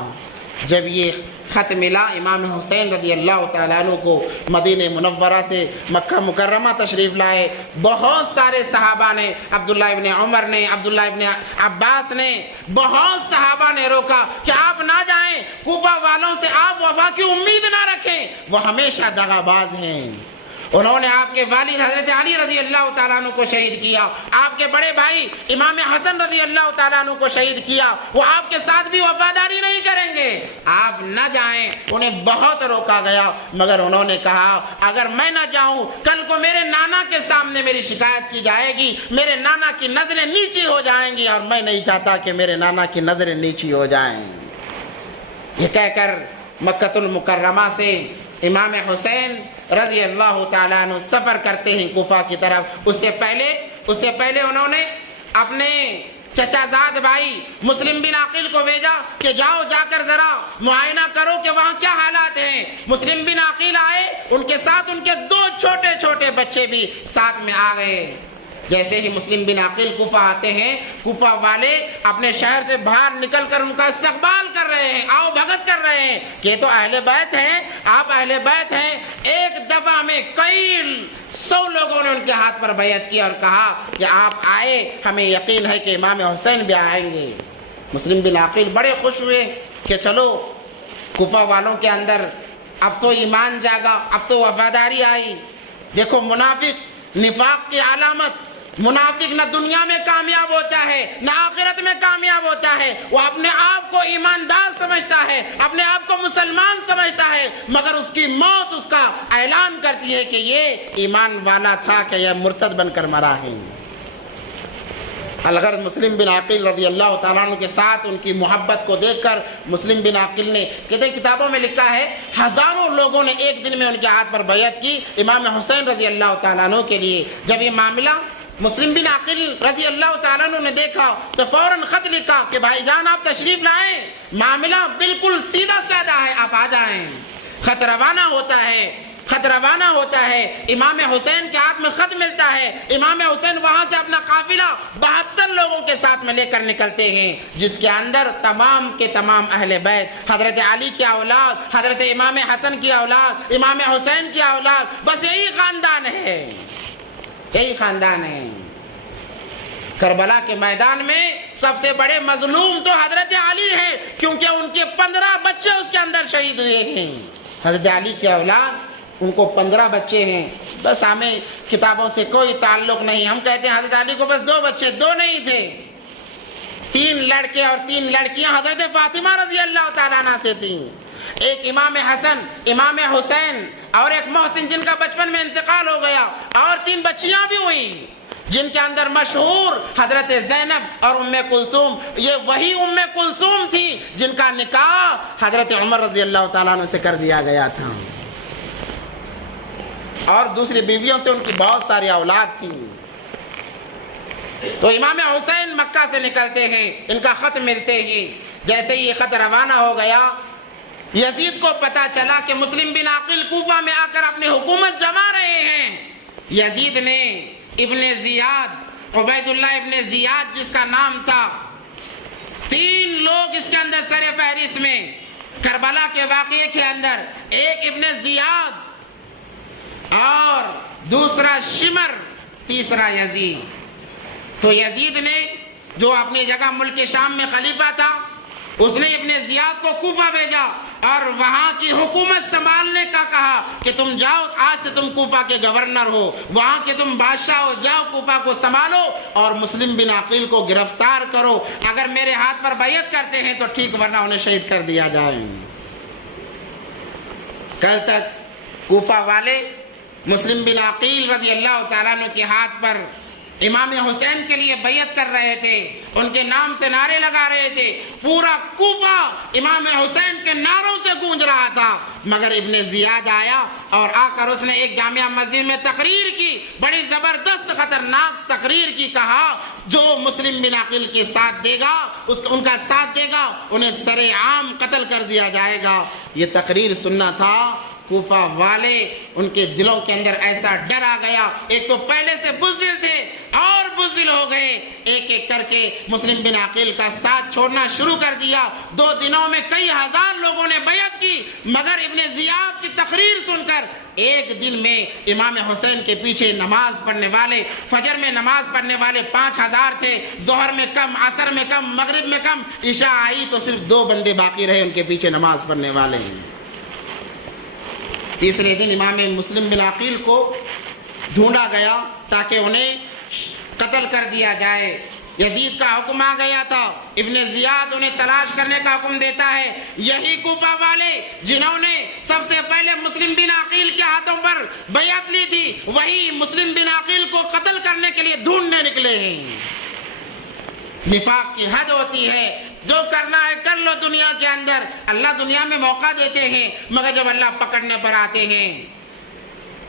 جب یہ خط ملا امام حسین رضی اللہ تعالیٰ عنہ کو، مدینہ منورہ سے مکہ مکرمہ تشریف لائے، بہت سارے صحابہ نے، عبداللہ ابن عمر نے، عبداللہ ابن عباس نے، بہت صحابہ نے روکا کہ آپ نہ جائیں، کوفہ والوں سے آپ وفا کی امید نہ رکھیں، وہ ہمیشہ دغا باز ہیں۔ انہوں نے آپ کے والد حضرت علی رضی اللہ تعالیٰ عنہ کو شہید کیا، آپ کے بڑے بھائی امام حسن رضی اللہ تعالیٰ عنہ کو شہید کیا، وہ آپ کے ساتھ بھی وفاداری نہیں کریں گے، آپ نہ جائیں۔ انہیں بہت روکا گیا، مگر انہوں نے کہا اگر میں نہ جاؤں، کل کو میرے نانا کے سامنے میری شکایت کی جائے گی، میرے نانا کی نظریں نیچی ہو جائیں گی، اور میں نہیں چاہتا کہ میرے نانا کی نظریں نیچی ہو جائیں۔ یہ کہہ کر مکہ المکرمہ سے امام حسین رضی اللہ تعالیٰ عنہ سفر کرتے ہیں کوفہ کی طرف۔ اس سے پہلے انہوں نے اپنے چچا زاد بھائی مسلم بن عقیل کو بھیجا کہ جاؤ، جا کر ذرا معائنہ کرو کہ وہاں کیا حالات ہیں۔ مسلم بن عقیل آئے، ان کے ساتھ ان کے 2 چھوٹے چھوٹے بچے بھی ساتھ میں آ گئے۔ جیسے ہی مسلم بن عقیل کوفہ آتے ہیں، کوفہ والے اپنے شہر سے باہر نکل کر ان کا استقبال کر رہے ہیں، آؤ بھگت کر رہے ہیں کہ یہ تو اہل بیت ہیں، آپ اہل بیت ہیں۔ ایک دفعہ میں کئی 100 لوگوں نے ان کے ہاتھ پر بیعت کی اور کہا کہ آپ آئے، ہمیں یقین ہے کہ امام حسین بھی آئیں گے۔ مسلم بن عقیل بڑے خوش ہوئے کہ چلو کوفہ والوں کے اندر اب تو ایمان جاگا، اب تو وفاداری آئی۔ دیکھو منافق، نفاق کی علامت، منافق نہ دنیا میں کامیاب ہوتا ہے نہ آخرت میں کامیاب ہوتا ہے، وہ اپنے آپ کو ایماندار سمجھتا ہے، اپنے آپ کو مسلمان سمجھتا ہے، مگر اس کی موت اس کا اعلان کرتی ہے کہ یہ ایمان والا تھا کہ یہ مرتد بن کر مرا ہے۔ الغرض مسلم بن عقیل رضی اللہ تعالیٰ عنہ کے ساتھ ان کی محبت کو دیکھ کر مسلم بن عقیل نے، کہتے ہیں کتابوں میں لکھا ہے ہزاروں لوگوں نے ایک دن میں ان کے ہاتھ پر بیعت کی امام حسین رضی اللہ تعالیٰ عنہ کے لیے۔ جب یہ معاملہ مسلم بن عقیل رضی اللہ تعالیٰ عنہ نے دیکھا تو فوراً خط لکھا کہ بھائی جان آپ تشریف لائیں، معاملہ بالکل سیدھا سادہ ہے، آپ آ جائیں۔ خط روانہ ہوتا ہے، امام حسین کے ہاتھ میں خط ملتا ہے، امام حسین وہاں سے اپنا قافلہ 72 لوگوں کے ساتھ میں لے کر نکلتے ہیں، جس کے اندر تمام کے تمام اہل بیت، حضرت علی کی اولاد، حضرت امام حسن کی اولاد، امام حسین کی اولاد، بس یہی خاندان ہے، یہی خاندان ہے۔ کربلا کے میدان میں سب سے بڑے مظلوم تو حضرت علی ہیں، کیونکہ ان کے 15 بچے اس کے اندر شہید ہوئے ہیں۔ حضرت علی کی اولاد، ان کو 15 بچے ہیں، بس ہمیں کتابوں سے کوئی تعلق نہیں، ہم کہتے ہیں حضرت علی کو بس 2 بچے، 2 نہیں تھے، 3 لڑکے اور 3 لڑکیاں حضرت فاطمہ رضی اللہ تعالیٰ عنہ سے تھیں۔ ایک امام حسن، امام حسین اور ایک محسن جن کا بچپن میں انتقال ہو گیا، اور 3 بچیاں بھی ہوئیں جن کے اندر مشہور حضرت زینب اور ام کلثوم، یہ وہی ام کلثوم تھی جن کا نکاح حضرت عمر رضی اللہ تعالیٰ عنہ سے کر دیا گیا تھا، اور دوسری بیویوں سے ان کی بہت ساری اولاد تھی۔ تو امام حسین مکہ سے نکلتے ہیں، ان کا خط ملتے ہی جیسے ہی یہ خط روانہ ہو گیا، یزید کو پتا چلا کہ مسلم بن عقیل کوفہ میں آ کر اپنی حکومت جما رہے ہیں۔ یزید نے ابن زیاد، عبید اللہ ابن زیاد جس کا نام تھا، 3 لوگ اس کے اندر سر فہرست میں کربلا کے واقعے کے اندر، ایک ابن زیاد اور دوسرا شمر، تیسرا یزید۔ تو یزید نے جو اپنی جگہ ملک شام میں خلیفہ تھا، اس نے ابن زیاد کو کوفہ بھیجا اور وہاں کی حکومت سنبھالنے کا کہا کہ تم جاؤ، آج سے تم کوفہ کے گورنر ہو، وہاں کے تم بادشاہ ہو، جاؤ کوفہ کو سنبھالو اور مسلم بن عقیل کو گرفتار کرو، اگر میرے ہاتھ پر بیعت کرتے ہیں تو ٹھیک، ورنہ انہیں شہید کر دیا جائے۔ کل تک کوفہ والے مسلم بن عقیل رضی اللہ تعالیٰ عنہ کے ہاتھ پر امام حسین کے لیے بیعت کر رہے تھے، ان کے نام سے نعرے لگا رہے تھے، پورا کوفہ امام حسین کے نعروں سے گونج رہا تھا، مگر ابن زیاد آیا اور آ کر اس نے ایک جامعہ مسجد میں تقریر کی، بڑی زبردست خطرناک تقریر کی، کہا جو مسلم بن عقیل کے ساتھ دے گا، ان کا ساتھ دے گا، انہیں سر عام قتل کر دیا جائے گا۔ یہ تقریر سننا تھا، کوفہ والے ان کے دلوں کے اندر ایسا ڈر آ گیا، ایک تو پہلے سے بزدل تھے اور بزدل ہو گئے، ایک ایک کر کے مسلم بن عقیل کا ساتھ چھوڑنا شروع کر دیا۔ 2 دنوں میں کئی ہزار لوگوں نے بیعت کی، مگر ابن زیاد کی تقریر سن کر ایک دن میں امام حسین کے پیچھے نماز پڑھنے والے، فجر میں نماز پڑھنے والے 5000 تھے، ظہر میں کم، عصر میں کم، مغرب میں کم، عشاء آئی تو صرف 2 بندے باقی رہے ان کے پیچھے نماز پڑھنے والے۔ تیسرے دن امام مسلم بن عقیل کو ڈھونڈا گیا تاکہ انہیں قتل کر دیا جائے۔ یزید کا حکم آ گیا تھا، ابن زیاد انہیں تلاش کرنے کا حکم دیتا ہے۔ یہی کوفہ والے جنہوں نے سب سے پہلے مسلم بن عقیل کے ہاتھوں پر بیعت لی تھی، وہی مسلم بن عقیل کو قتل کرنے کے لیے ڈھونڈنے نکلے ہیں۔ نفاق کی حد ہوتی ہے، جو کرنا ہے کر لو دنیا کے اندر، اللہ دنیا میں موقع دیتے ہیں، مگر جب اللہ پکڑنے پر آتے ہیں،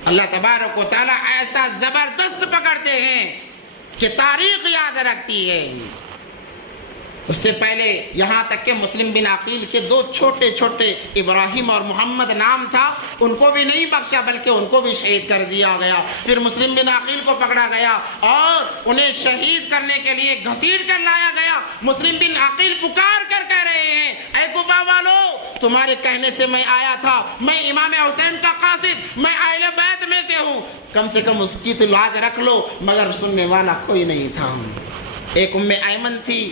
اللہ تبارک و تعالیٰ ایسا زبردست پکڑتے ہیں کہ تاریخ یاد رکھتی ہے۔ اس سے پہلے یہاں تک کہ مسلم بن عقیل کے 2 چھوٹے چھوٹے ابراہیم اور محمد نام تھا، ان کو بھی نہیں بخشا بلکہ ان کو بھی شہید کر دیا گیا۔ پھر مسلم بن عقیل کو پکڑا گیا اور انہیں شہید کرنے کے لیے گھسیٹ کر لایا گیا۔ مسلم بن عقیل پکار کر کہہ رہے ہیں، اے کوفہ والو، تمہارے کہنے سے میں آیا تھا، میں امام حسین کا قاصد، میں اہل بیت میں سے ہوں، کم سے کم اس کی تو لاج رکھ لو، مگر سننے والا کوئی نہیں تھا۔ ایک ایمن تھی،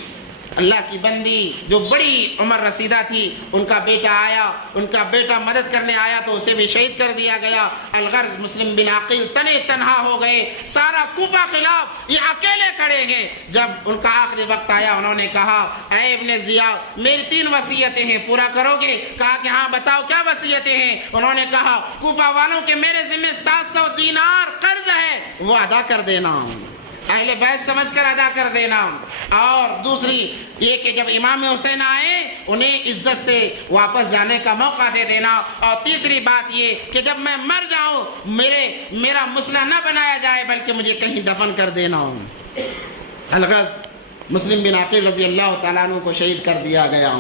اللہ کی بندی جو بڑی عمر رسیدہ تھی، ان کا بیٹا آیا، ان کا بیٹا مدد کرنے آیا تو اسے بھی شہید کر دیا گیا۔ الغرض مسلم بن عقیل تنے تنہا ہو گئے، سارا کوفہ خلاف، یہ اکیلے کھڑے ہیں۔ جب ان کا آخری وقت آیا، انہوں نے کہا، اے ابن زیاد، میری 3 وصیتیں ہیں، پورا کرو گے؟ کہا کہ ہاں بتاؤ کیا وصیتیں ہیں؟ انہوں نے کہا، کوفہ والوں کے میرے ذمہ 700 دینار قرض ہے، وہ ادا کر دینا، اہل بیت سمجھ کر ادا کر دینا، اور دوسری یہ کہ جب امام حسین آئے انہیں عزت سے واپس جانے کا موقع دے دینا، اور تیسری بات یہ کہ جب میں مر جاؤں میرا مسئلہ نہ بنایا جائے بلکہ مجھے کہیں دفن کر دینا۔ الغرض مسلم بن عقیل رضی اللہ تعالیٰ عنہ کو شہید کر دیا گیا۔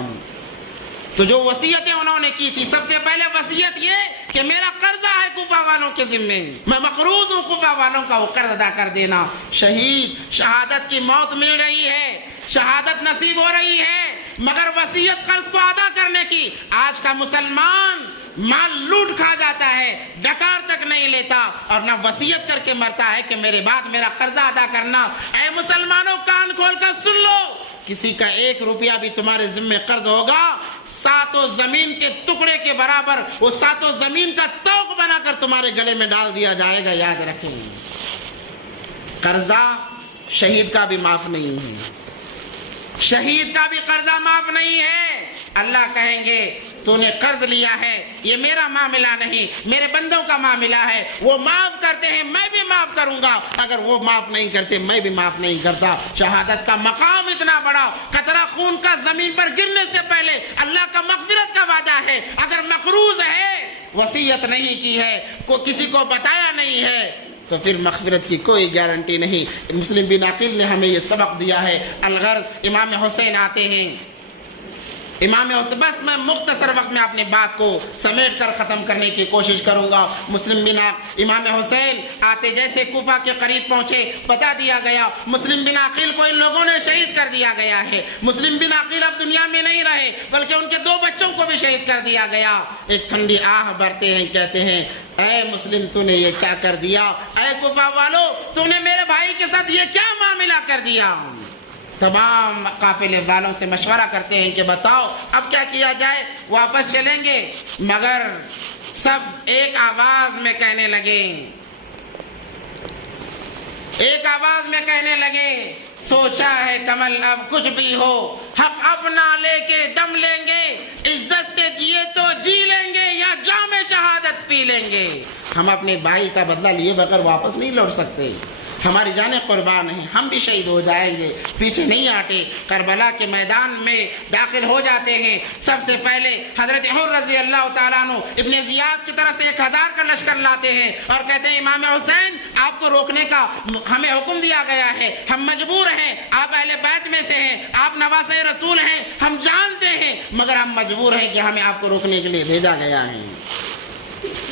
تو جو وصیتیں انہوں نے کی تھی، سب سے پہلے وصیت یہ کہ میرا قرضہ ہے کوفہ والوں کے ذمے، میں مقروض ہوں کوفہ والوں کا، وہ قرض ادا کر دینا۔ شہادت کی موت مل رہی ہے، شہادت نصیب ہو رہی ہے، مگر وصیت قرض کو ادا کرنے کی۔ آج کا مسلمان مال لوٹ کھا جاتا ہے، ڈکار تک نہیں لیتا، اور نہ وصیت کر کے مرتا ہے کہ میرے بعد میرا قرضہ ادا کرنا۔ اے مسلمانوں، کان کھول کر سن لو، کسی کا 1 روپیہ بھی تمہارے ذمے قرض ہوگا، 7 زمین کے ٹکڑے کے برابر وہ 7 زمین کا توق بنا کر تمہارے گلے میں ڈال دیا جائے گا، یاد رکھیں۔ قرضہ شہید کا بھی معاف نہیں ہے، شہید کا بھی قرضہ معاف نہیں ہے۔ اللہ کہیں گے تو نے قرض لیا ہے، یہ میرا معاملہ نہیں، میرے بندوں کا معاملہ ہے، وہ معاف کرتے ہیں میں بھی معاف کروں گا، اگر وہ معاف نہیں کرتے میں بھی معاف نہیں کرتا۔ شہادت کا مقام اتنا بڑا، قطرہ خون کا زمین پر گرنے سے پہلے اللہ کا مغفرت کا وعدہ ہے۔ اگر مقروض ہے، وصیت نہیں کی ہے، کسی کو بتایا نہیں ہے، تو پھر مغفرت کی کوئی گارنٹی نہیں۔ مسلم بن عقیل نے ہمیں یہ سبق دیا ہے۔ الغرض امام حسین آتے ہیں، امام حسین، بس میں مختصر وقت میں اپنی بات کو سمیٹ کر ختم کرنے کی کوشش کروں گا۔ مسلم بن امام حسین آتے جیسے کوفہ کے قریب پہنچے، بتا دیا گیا مسلم بن عقیل کو ان لوگوں نے شہید کر دیا گیا ہے۔ مسلم بن عقیل اب دنیا میں نہیں رہے، بلکہ ان کے 2 بچوں کو بھی شہید کر دیا گیا۔ ایک ٹھنڈی آہ بھرتے ہیں، کہتے ہیں اے مسلم تو نے یہ کیا کر دیا، اے کوفہ والو تو نے میرے بھائی کے ساتھ یہ کیا معاملہ کر دیا۔ تمام قافلے والوں سے مشورہ کرتے ہیں کہ بتاؤ اب کیا کیا جائے، واپس چلیں گے؟ مگر سب ایک آواز میں کہنے لگے، ایک آواز میں کہنے لگے، سوچا ہے کمل اب کچھ بھی ہو، حق اپنا لے کے دم لیں گے، عزت سے جیے تو جی لیں گے یا جام شہادت پی لیں گے۔ ہم اپنے بھائی کا بدلہ لیے بغیر واپس نہیں لوٹ سکتے، ہماری جانیں قربان ہیں، ہم بھی شہید ہو جائیں گے، پیچھے نہیں ہٹے۔ کربلا کے میدان میں داخل ہو جاتے ہیں۔ سب سے پہلے حضرت حر رضی اللہ تعالیٰ عنہ ابن زیاد کی طرف سے 1000 کا لشکر لاتے ہیں اور کہتے ہیں امام حسین آپ کو روکنے کا ہمیں حکم دیا گیا ہے، ہم مجبور ہیں، آپ اہل بیت میں سے ہیں، آپ نواسۂ رسول ہیں، ہم جانتے ہیں، مگر ہم مجبور ہیں کہ ہمیں آپ کو روکنے کے لیے بھیجا گیا ہے۔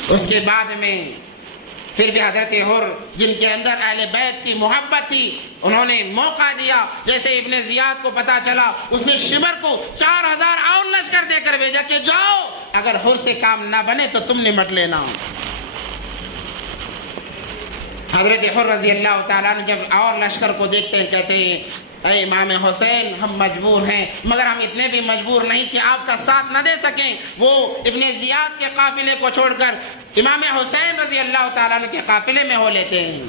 اس کے بعد میں پھر بھی حضرت حر جن کے اندر اہل بیت کی محبت تھی، انہوں نے موقع دیا۔ جیسے ابن زیاد کو پتا چلا، اس نے شمر کو 4000 اور لشکر دے کر بھیجا کہ جاؤ، اگر حر سے کام نہ بنے تو تم نمٹ لینا۔ حضرت حر رضی اللہ تعالیٰ نے جب اور لشکر کو دیکھتے ہیں، کہتے ہیں اے امام حسین ہم مجبور ہیں، مگر ہم اتنے بھی مجبور نہیں کہ آپ کا ساتھ نہ دے سکیں۔ وہ ابن زیاد کے قافلے کو چھوڑ کر امام حسین رضی اللہ تعالیٰ عنہ کے قافلے میں ہو لیتے ہیں۔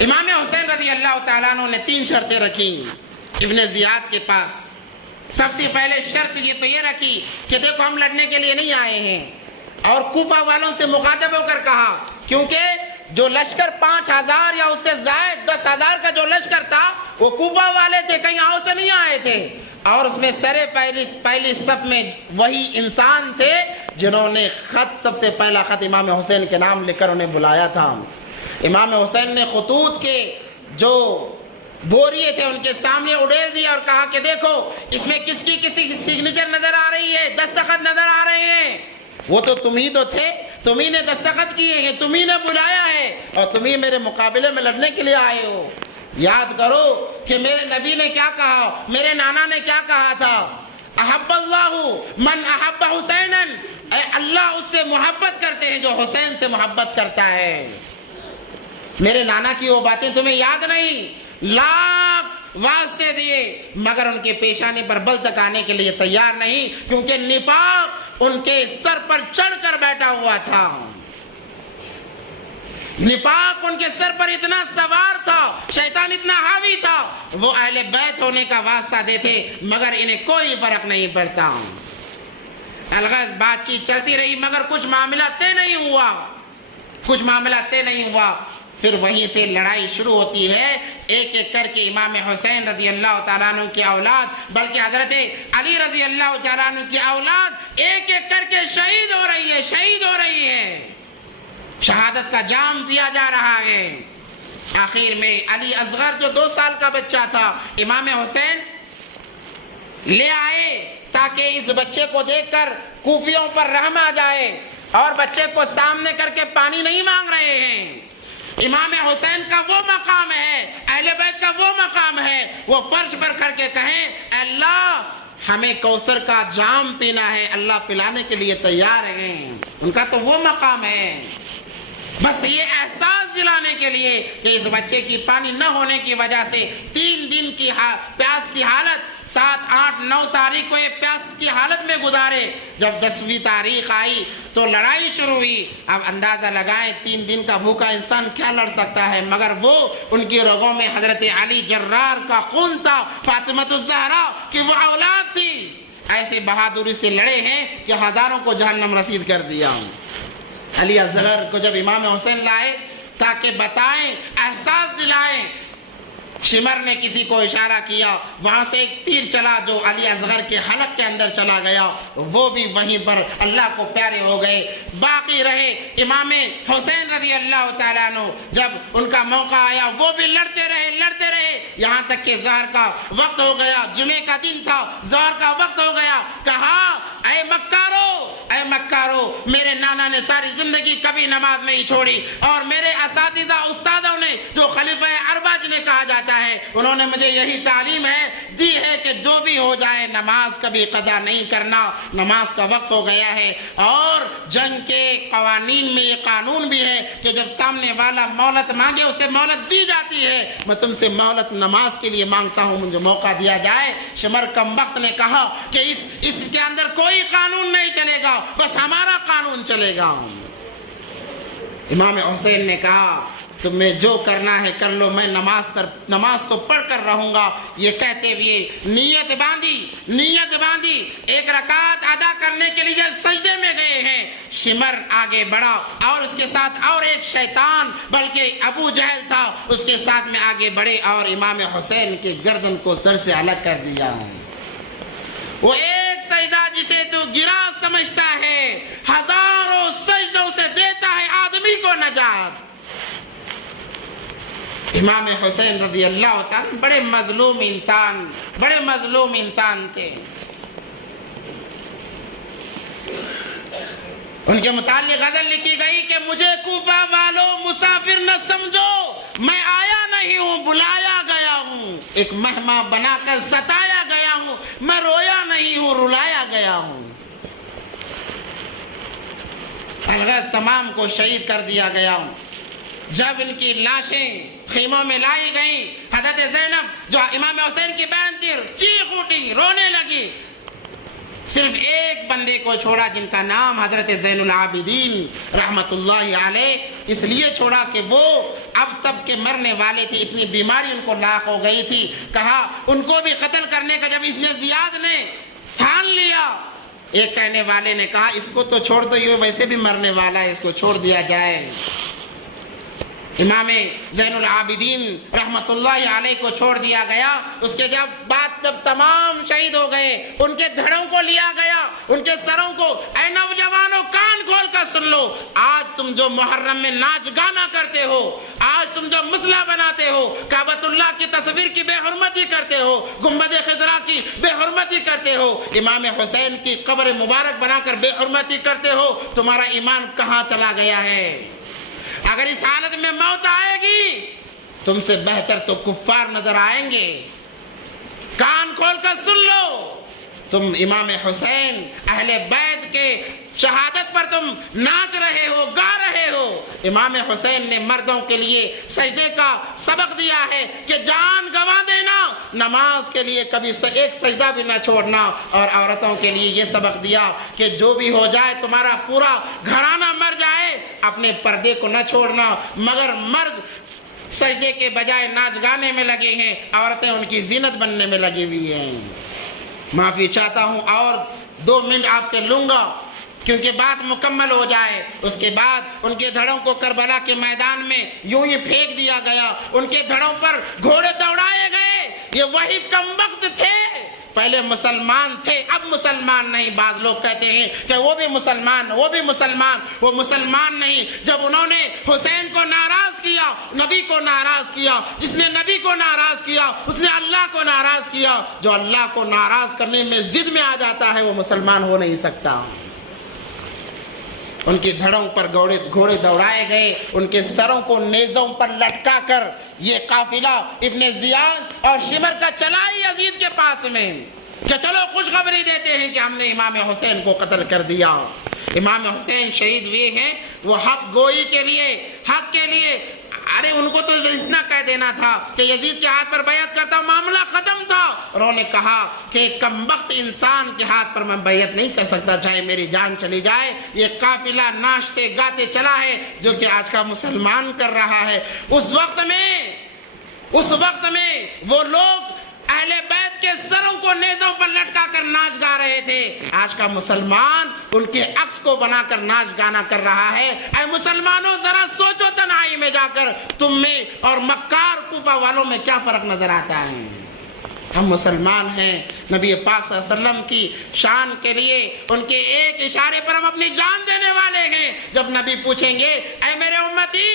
امام حسین رضی اللہ تعالیٰ عنہ نے 3 شرطیں رکھی ابن زیاد کے پاس۔ سب سے پہلے شرط یہ رکھی کہ دیکھو ہم لڑنے کے لیے نہیں آئے ہیں، اور کوفہ والوں سے مخاطب ہو کر کہا، کیونکہ جو لشکر 5000 یا اس سے زائد 10000 کا جو لشکر تھا وہ کوفہ والے تھے، کہیں اور سے نہیں آئے تھے، اور اس میں سرے پہلی صف میں وہی انسان تھے جنہوں نے سب سے پہلا خط امام حسین کے نام لکھ کر انہیں بلایا تھا۔ امام حسین نے خطوط کے جو بوریے تھے ان کے سامنے اڑیل دیا اور کہا کہ دیکھو اس میں کسی کی سگنیچر نظر آ رہی ہے، دستخط نظر آ رہے ہیں، وہ تو تم ہی تو تھے، تم ہی نے دستخط کیے ہیں، تم ہی نے بلایا ہے، اور تم ہی میرے مقابلے میں لڑنے کے لیے آئے ہو۔ یاد کرو کہ میرے نبی نے کیا کہا، میرے نانا نے کیا کہا تھا، احب اللہ من احب حسینا، اے اللہ اس سے محبت کرتے ہیں جو حسین سے محبت کرتا ہے۔ میرے نانا کی وہ باتیں تمہیں یاد نہیں؟ لاکھ واسطے دیے مگر ان کے پیشانے پر بل تک آنے کے لیے تیار نہیں، کیونکہ نفاق ان کے سر پر چڑھ کر بیٹھا ہوا تھا، نفاق ان کے سر پر اتنا سوار تھا، شیطان اتنا حاوی تھا، وہ اہل بیت ہونے کا واسطہ دیتے مگر انہیں کوئی فرق نہیں پڑتا۔ الغرض بات چیت چلتی رہی مگر کچھ معاملہ طے نہیں ہوا، پھر وہیں سے لڑائی شروع ہوتی ہے۔ ایک ایک کر کے امام حسین رضی اللہ تعالیٰ عنہ کی اولاد، بلکہ حضرت علی رضی اللہ تعالیٰ عنہ کی اولاد ایک ایک کر کے شہید ہو رہی ہے، شہادت کا جام پیا جا رہا ہے۔ آخر میں علی اصغر جو 2 سال کا بچہ تھا، امام حسین لے آئے تاکہ اس بچے کو دیکھ کر کوفیوں پر رحم آ جائے، اور بچے کو سامنے کر کے پانی نہیں مانگ رہے ہیں۔ امام حسین کا وہ مقام ہے، اہل بیت کا وہ مقام ہے، وہ فرش پر کر کے کہیں اے اللہ ہمیں کوثر کا جام پینا ہے، اللہ پلانے کے لیے تیار ہیں۔ ان کا تو وہ مقام ہے، بس یہ احساس دلانے کے لیے کہ اس بچے کی پانی نہ ہونے کی وجہ سے 3 دن کی پیاس کی حالت، 7، 8، 9 تاریخ کو یہ پیاس کی حالت میں گزارے۔ جب 10ویں تاریخ آئی تو لڑائی شروع ہوئی۔ اب اندازہ لگائیں 3 دن کا بھوکا انسان کیا لڑ سکتا ہے، مگر وہ ان کی رگوں میں حضرت علی جرار کا خون تھا، فاطمۃ الزہرا کی وہ اولاد تھی، ایسے بہادری سے لڑے ہیں کہ ہزاروں کو جہنم رسید کر دیا۔ علی اصغر کو جب امام حسین لائے تاکہ بتائیں، احساس دلائیں شمر نے کسی کو اشارہ کیا، وہاں سے ایک تیر چلا جو علی اصغر کے حلق کے اندر چلا گیا، وہ بھی وہیں پر اللہ کو پیارے ہو گئے۔ باقی رہے امام حسین رضی اللہ تعالیٰ عنہ، جب ان کا موقع آیا وہ بھی لڑتے رہے یہاں تک کہ ظہر کا وقت ہو گیا، جمعے کا دن تھا، ظہر کا وقت ہو گیا۔ کہا اے مکارو، میرے نانا نے ساری زندگی کبھی نماز نہیں چھوڑی، اور میرے اساتذہ استادوں نے جو خلیفہ اربعہ جنہیں کہا جاتا ہے، انہوں نے مجھے یہی تعلیم دی ہے کہ جو بھی ہو جائے نماز کبھی قضا نہیں کرنا، نماز کا وقت ہو گیا ہے۔ اور جنگ کے قوانین میں یہ قانون بھی ہے کہ جب سامنے والا مہلت مانگے اسے مہلت دی جاتی ہے۔ میں تم سے مہلت نماز کے لیے مانگتا ہوں، مجھے موقع دیا جائے۔ شمر کم وقت نے کہا کہ اس کے اندر کوئی قانون نہیں چلے گا، بس ہمارا قانون چلے گا۔ امام حسین نے کہا تمہیں جو کرنا ہے کر لو، میں نماز تو پڑھ کر رہوں گا۔ یہ کہتے ہوئے نیت باندھی، ایک رکعت ادا کرنے کے لیے سجدے میں گئے ہیں۔ شمر آگے بڑھا اور اس کے ساتھ اور ایک شیطان بلکہ ابو جہل تھا، اس کے ساتھ میں آگے بڑھے اور امام حسین کے گردن کو سر سے الگ کر دیا۔ وہ ایک سجدہ جسے تو گرا سمجھتا ہے، ہزاروں سجدوں سے دیتا ہے آدمی کو نجات۔ امام حسین رضی اللہ تعالیٰ بڑے مظلوم انسان تھے۔ ان کے متعلق غزل لکھی گئی کہ مجھے کوفہ والوں مسافر نہ سمجھو، میں آیا نہیں ہوں بلایا گیا ہوں، ایک مہمان بنا کر ستایا گیا ہوں، میں رویا نہیں ہوں رلایا گیا ہوں۔ الغرض تمام کو شہید کر دیا گیا ہوں۔ جب ان کی لاشیں خیموں میں لائی گئیں، حضرت زینب جو امام حسین کی بہن تھی چیخ اٹھی، رونے لگی۔ صرف ایک بندے کو چھوڑا جن کا نام حضرت زین العابدین رحمت اللہ علیہ، اس لیے چھوڑا کہ وہ اب تب کے مرنے والے تھے، اتنی بیماری ان کو لاحق ہو گئی تھی۔ کہا ان کو بھی قتل کرنے کا جب اس نے زیاد نے ٹھان لیا، ایک کہنے والے نے کہا اس کو تو چھوڑ دو، یہ ویسے بھی مرنے والا ہے، اس کو چھوڑ دیا جائے۔ امام زین العابدین رحمت اللہ علیہ کو چھوڑ دیا گیا۔ اس کے بعد جب تمام شہید ہو گئے، ان کے دھڑوں کو لیا گیا، ان کے سروں کو۔ اے نوجوانوں کان کھول کر سن لو، آج تم جو محرم میں ناچ گانا کرتے ہو، آج تم جو مسئلہ بناتے ہو، کعبۃ اللہ کی تصویر کی بے حرمتی کرتے ہو، گنبد خضرا کی بے حرمتی کرتے ہو، امام حسین کی قبر مبارک بنا کر بے حرمتی کرتے ہو، تمہارا ایمان کہاں چلا گیا ہے؟ اگر اس حالت میں موت آئے گی تم سے بہتر تو کفار نظر آئیں گے۔ کان کھول کر سن لو، تم امام حسین اہل بیت کے شہادت پر تم ناچ رہے ہو، گا رہے ہو۔ امام حسین نے مردوں کے لیے سجدے کا سبق دیا ہے کہ جان گنوا دینا، نماز کے لیے کبھی ایک سجدہ بھی نہ چھوڑنا، اور عورتوں کے لیے یہ سبق دیا کہ جو بھی ہو جائے، تمہارا پورا گھرانہ مر جائے، اپنے پردے کو نہ چھوڑنا۔ مگر مرد سجدے کے بجائے ناچ گانے میں لگے ہیں، عورتیں ان کی زینت بننے میں لگی ہوئی ہیں۔ معافی چاہتا ہوں اور 2 منٹ آپ کے لوں گا کیونکہ بات مکمل ہو جائے۔ اس کے بعد ان کے دھڑوں کو کربلا کے میدان میں یوں ہی پھینک دیا گیا، ان کے دھڑوں پر گھوڑے دوڑائے گئے۔ یہ وہی کم وقت تھے، پہلے مسلمان تھے اب مسلمان نہیں۔ بعض لوگ کہتے ہیں کہ وہ بھی مسلمان، وہ مسلمان نہیں۔ جب انہوں نے حسین کو ناراض کیا، نبی کو ناراض کیا، جس نے نبی کو ناراض کیا اس نے اللہ کو ناراض کیا۔ جو اللہ کو ناراض کرنے میں ضد میں آ جاتا ہے وہ مسلمان ہو نہیں سکتا۔ ان کی دھڑوں پر گھوڑے دوڑائے گئے، ان کے سروں کو نیزوں پر لٹکا کر یہ قافلہ ابن زیاد اور شمر کا چلا ہی یزید کے پاس میں کہ چلو خوشخبری دیتے ہیں کہ ہم نے امام حسین کو قتل کر دیا۔ امام حسین شہید ہوئے ہیں، وہ حق گوئی کے لیے ارے ان کو تو اتنا کہہ دینا تھا کہ یزید کے ہاتھ پر بیعت کرتا معاملہ ختم تھا۔ انہوں نے کہا کہ کم وقت انسان کے ہاتھ پر میں بیعت نہیں کر سکتا چاہے میری جان چلی جائے۔ یہ قافلہ ناچتے گاتے چلا ہے جو کہ آج کا مسلمان کر رہا ہے۔ اس وقت میں وہ لوگ اہل بیت کے سروں کو نیزوں پر لٹکا کر ناچ گا رہے تھے۔ آج کا مسلمان ان کے عکس کو بنا کر ناچ گانا کر رہا ہے۔ اے مسلمانوں ذرا سوچو تنہائی میں جا کر، تم میں اور مکار کوفہ والوں میں کیا فرق نظر آتا ہے؟ ہم مسلمان ہیں، نبی پاک صلی اللہ علیہ وسلم کی شان کے لیے ان کے ایک اشارے پر ہم اپنی جان دینے والے ہیں۔ جب نبی پوچھیں گے اے میرے امتی،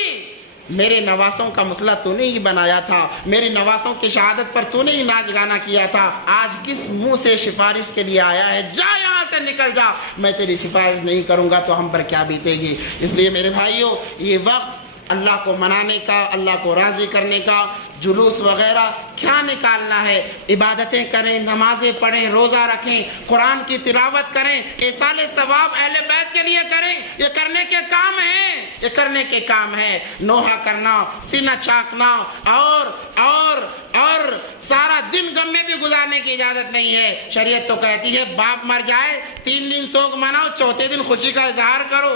میرے نواسوں کا مسئلہ تو نے ہی بنایا تھا، میرے نواسوں کی شہادت پر تو نے ہی ناچ گانا کیا تھا، آج کس منہ سے سفارش کے لیے آیا ہے؟ جا یہاں سے نکل جا، میں تیری سفارش نہیں کروں گا تو ہم پر کیا بیتے گی؟ اس لیے میرے بھائیوں، یہ وقت اللہ کو منانے کا، اللہ کو راضی کرنے کا، جلوس وغیرہ کیا نکالنا ہے؟ عبادتیں کریں، نمازیں پڑھیں، روزہ رکھیں، قرآن کی تلاوت کریں، ایصال ثواب اہل بیت کے لیے کریں، یہ کرنے کے کام ہیں، یہ کرنے کے کام ہے۔ نوحہ کرنا، سینہ چاکنا اور سارا دن غم میں بھی گزارنے کی اجازت نہیں ہے۔ شریعت تو کہتی ہے باپ مر جائے 3 دن سوگ مناؤ، چوتھے دن خوشی کا اظہار کرو۔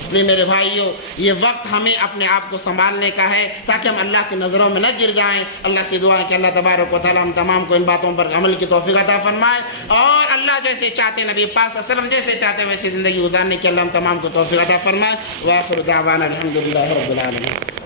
اس لیے میرے بھائیوں، یہ وقت ہمیں اپنے آپ کو سنبھالنے کا ہے تاکہ ہم اللہ کی نظروں میں نہ گر جائیں۔ اللہ سے دعا ہے کہ اللہ تبارک و تعالی ہم تمام کو ان باتوں پر عمل کی توفیق عطا فرمائے، اور اللہ جیسے چاہتے، نبی پاک صلی اللہ علیہ وسلم جیسے چاہتے ویسی زندگی گزارنے کی اللہ ہم تمام کو توفیق عطا فرمائے۔ وآخر دعوانا الحمدللہ رب العالمین۔